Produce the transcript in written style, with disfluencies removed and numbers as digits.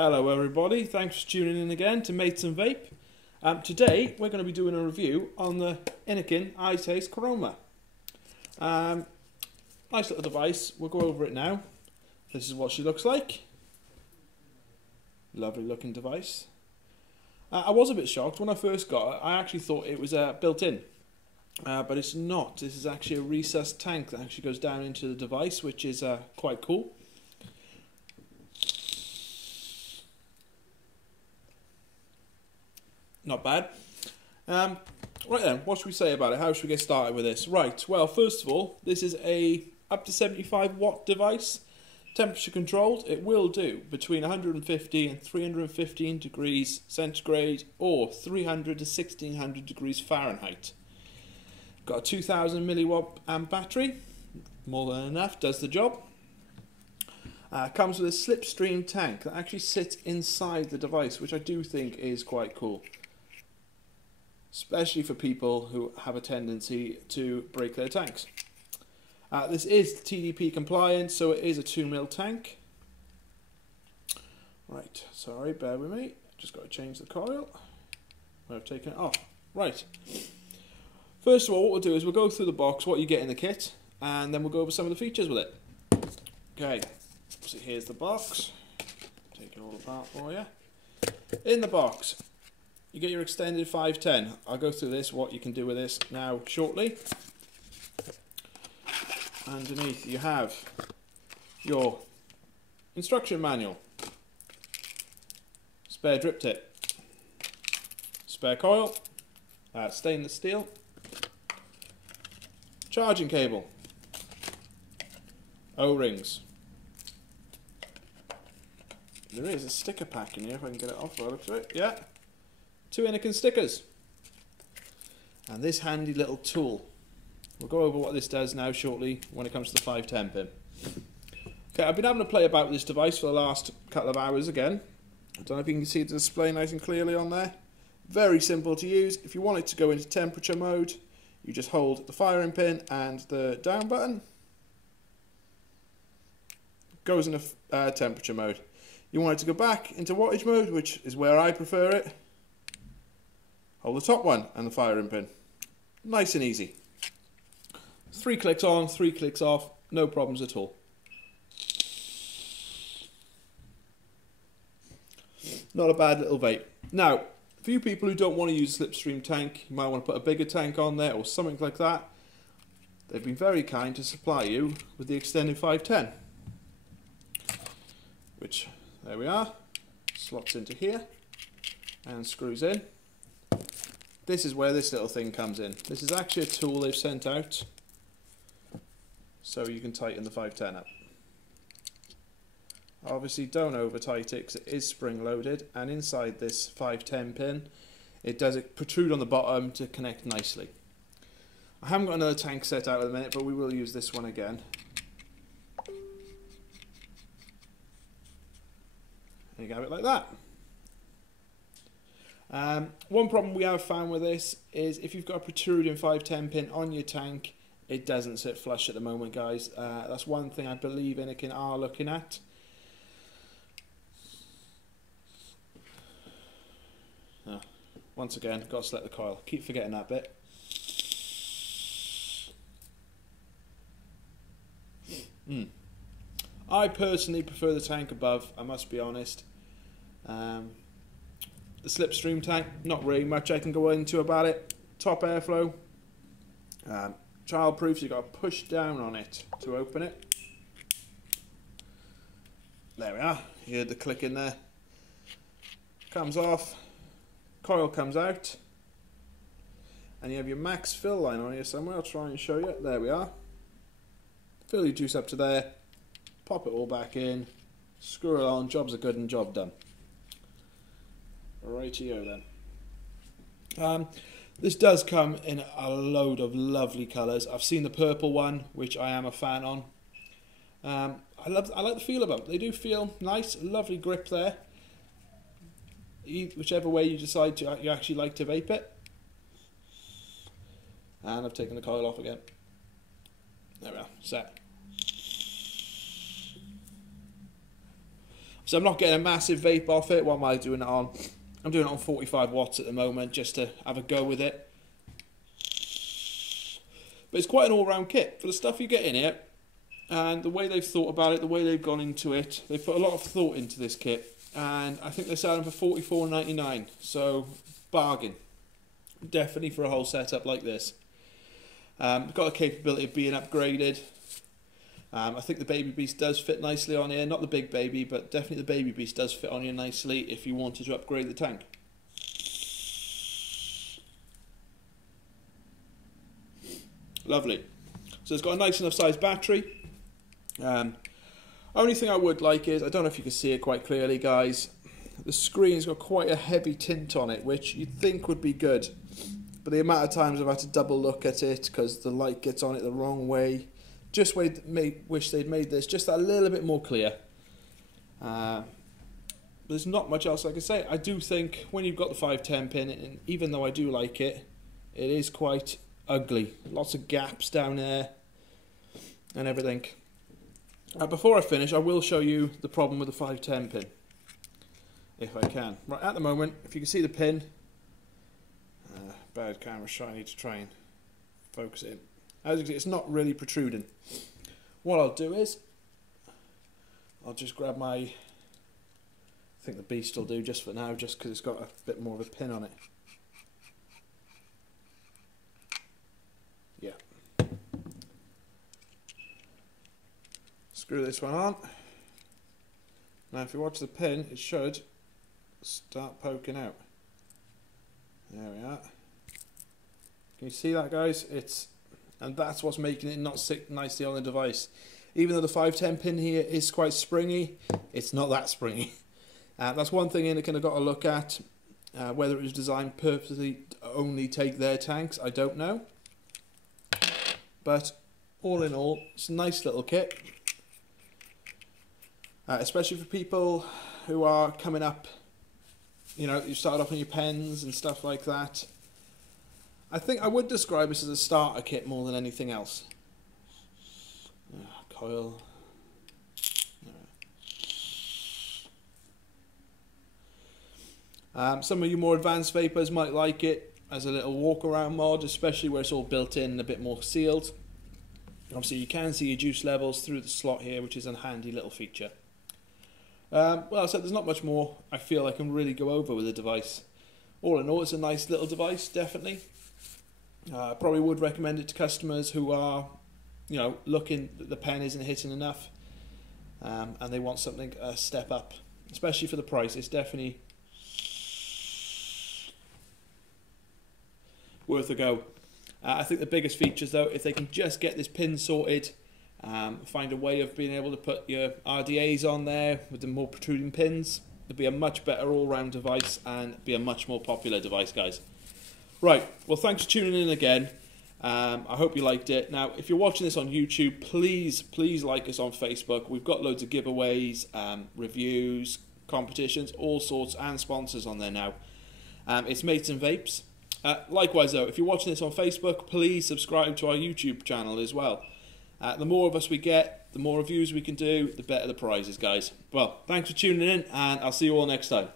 Hello everybody, thanks for tuning in again to Mates and Vape. Today we're going to be doing a review on the Innokin itaste kroma. Nice little device, we'll go over it now. This is what she looks like. Lovely looking device. I was a bit shocked when I first got it. I actually thought it was built in. But it's not. This is actually a recessed tank that actually goes down into the device, which is quite cool. Not bad. Right then, what should we say about it? How should we get started with this? Right, well, first of all, this is a up to 75 watt device, temperature controlled. It will do between 150 and 315 degrees centigrade or 300 to 1600 degrees Fahrenheit. Got a 2000 milliwatt amp battery, more than enough, does the job. Comes with a slipstream tank that actually sits inside the device, which I do think is quite cool. Especially for people who have a tendency to break their tanks. This is TDP compliant, so it is a 2mm tank. Right, sorry, bear with me. Just got to change the coil. I've taken it off. Right. First of all, what we'll do is we'll go through the box, what you get in the kit, and then we'll go over some of the features with it. Okay, so here's the box. Take it all apart for you. In the box, you get your extended 510. I'll go through this, what you can do with this now shortly. Underneath you have your instruction manual, spare drip tip, spare coil, stainless steel, charging cable, O-rings. There is a sticker pack in here if I can get it off by the looks of it. Yeah. 2 Innokin stickers. And this handy little tool. We'll go over what this does now shortly when it comes to the 510 pin. Okay, I've been having to play about with this device for the last couple of hours again. I don't know if you can see the display nice and clearly on there. Very simple to use. If you want it to go into temperature mode, you just hold the firing pin and the down button. It goes into temperature mode. You want it to go back into wattage mode, which is where I prefer it. Hold the top one and the firing pin. Nice and easy. 3 clicks on, 3 clicks off, no problems at all. Not a bad little vape. Now, for you people who don't want to use a slipstream tank, you might want to put a bigger tank on there or something like that. They've been very kind to supply you with the extended 510. Which, there we are, slots into here and screws in. This is where this little thing comes in. This is actually a tool they've sent out so you can tighten the 510 up. Obviously don't over tight it because it is spring loaded, and inside this 510 pin it does protrude on the bottom to connect nicely. I haven't got another tank set out at the minute, but we will use this one again. And you have it like that. One problem we have found with this is if you've got a protruding 510 pin on your tank, it doesn't sit flush at the moment, guys. That's one thing I believe Innokin are looking at. Once again, got to select the coil. Keep forgetting that bit. I personally prefer the tank above, I must be honest. The slipstream tank, not really much I can go into about it. Top airflow. Child proof, so you've got to push down on it to open it. There we are. You heard the click in there. Comes off. Coil comes out. And you have your max fill line on here somewhere. I'll try and show you. There we are. Fill your juice up to there. Pop it all back in. Screw it on. Jobs are good and job done. Rightio then. This does come in a load of lovely colours. I've seen the purple one, which I am a fan on. I like the feel of them. They do feel nice, lovely grip there. Whichever way you decide to you actually like to vape it. And I've taken the coil off again. There we are, set. So I'm not getting a massive vape off it. What am I doing it on? I'm doing it on 45 watts at the moment, just to have a go with it. But it's quite an all-round kit for the stuff you get in it, and the way they've thought about it, the way they've gone into it. They've put a lot of thought into this kit, and I think they're selling for $44.99. So bargain, definitely for a whole setup like this. It's got the capability of being upgraded. I think the Baby Beast does fit nicely on here. Not the Big Baby, but definitely the Baby Beast does fit on here nicely if you wanted to upgrade the tank. Lovely. So it's got a nice enough size battery. Only thing I would like is, I don't know if you can see it quite clearly, guys, the screen's got quite a heavy tint on it, which you'd think would be good. But the amount of times I've had to double look at it because the light gets on it the wrong way. Just wish they'd made this just a little bit more clear. But there's not much else I can say. I do think when you've got the 510 pin, and even though I do like it, it is quite ugly. Lots of gaps down there and everything. Before I finish, I will show you the problem with the 510 pin, if I can. Right, at the moment, if you can see the pin, bad camera shot, I need to try and focus it in. As you can see, it's not really protruding. What I'll do is, I'll just grab my, I think the Beast will do just for now, just because it's got a bit more of a pin on it. Yeah. Screw this one on. Now if you watch the pin, it should start poking out. There we are. Can you see that, guys? And that's what's making it not sit nicely on the device. Even though the 510 pin here is quite springy, it's not that springy. That's one thing Innokin have got to look at. Whether it was designed purposely to only take their tanks, I don't know. But all in all, it's a nice little kit. Especially for people who are coming up, you know, you start off on your pens and stuff like that. I think I would describe this as a starter kit more than anything else. Coil. Some of you more advanced vapors might like it as a little walk around mod, especially where it's all built in and a bit more sealed. Obviously you can see your juice levels through the slot here, which is a handy little feature. Well, I said there's not much more I feel I can really go over with the device. All in all, it's a nice little device, definitely. I probably would recommend it to customers who are, you know, looking that the pen isn't hitting enough, and they want something a step up, especially for the price. It's definitely worth a go. I think the biggest features, though, if they can just get this pin sorted, find a way of being able to put your RDAs on there with the more protruding pins, it'll be a much better all-round device and be a much more popular device, guys. Right, well, thanks for tuning in again. I hope you liked it. Now, if you're watching this on YouTube, please like us on Facebook. We've got loads of giveaways, reviews, competitions, all sorts, and sponsors on there now. It's Mates and Vapes. Likewise, though, if you're watching this on Facebook, please subscribe to our YouTube channel as well. The more of us we get, the more reviews we can do, the better the prizes, guys. Well, thanks for tuning in, and I'll see you all next time.